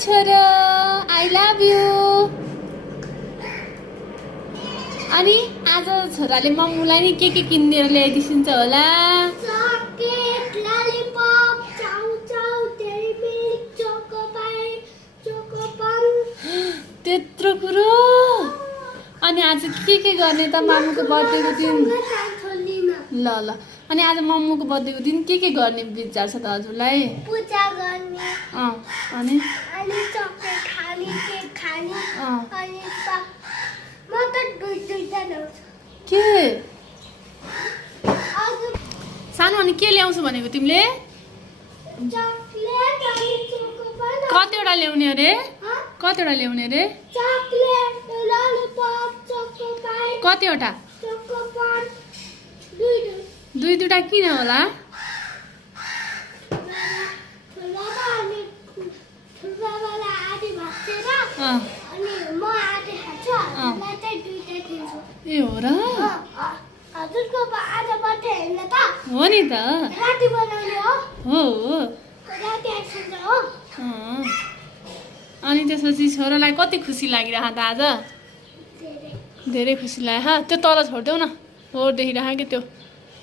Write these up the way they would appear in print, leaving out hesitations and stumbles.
छोरो I love you. अनि आज छोराले मम्मुलाई नि के किनेर ल्याइदिन्छ होला? चकलेट, ललिपप, चाउ चाउ, डेरी मिल्क, चोको पाई, चोको पान। त्यत्रो कुरो। अनि आज के गर्ने त मामुको बर्थडेको दिन? ल ल। अनि आज मम्मुको बर्थडेको दिन के गर्ने विचार छ त हजुरलाई? पूजा गर्ने। अनि चकलेट खाने, केक खाने। अनि म त दुईटा ल्याउँछु। के सानो अनि के ल्याउँछु भनेको तिमीले? चकलेट अनि चोको पान। कतिवटा ल्याउने अरे? कतिवटा ल्याउने अरे? चकलेट, ललिपप, चोको पाई। कतिवटा? चोको पान दुईटा किन होला? ए हो र? हो नि त। हो अनि त्यसपछि छोरालाई कति खुसी लागिरह त आज? धेरै खुसी लाग्यो। त्यो तल छोडिदेऊ न, फोहोर देखिरह कि त्यो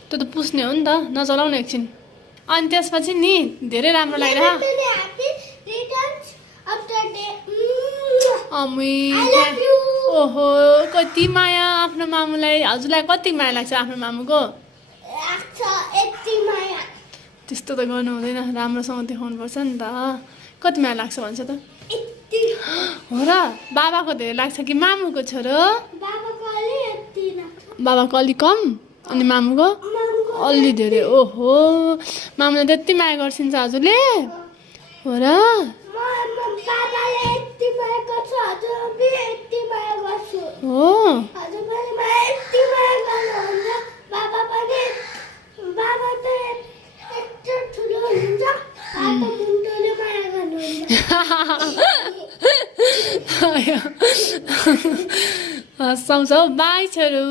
त पुस्ने हो नि त, नचलाउनु एकछिन। अनि त्यसपछि नि धेरै राम्रो लागिरह। ओहो कति माया आफ्नो मामुलाई। हजुरलाई कति माया लाग्छ आफ्नो मामुको? त्यस्तो त गर्नु हुँदैन, राम्रोसँग देखाउनु पर्छ नि त। कति माया लाग्छ भन्छ त? हो र? बाबाको धेरै लाग्छ कि मामुको छोरो? बाबाको अलि कम अनि मामुको अलि धेरै। ओहो मामुलाई त्यति माया गर्छिन्छ हजुरले? हो र? हो हँसाउँछ। बाई छोरो।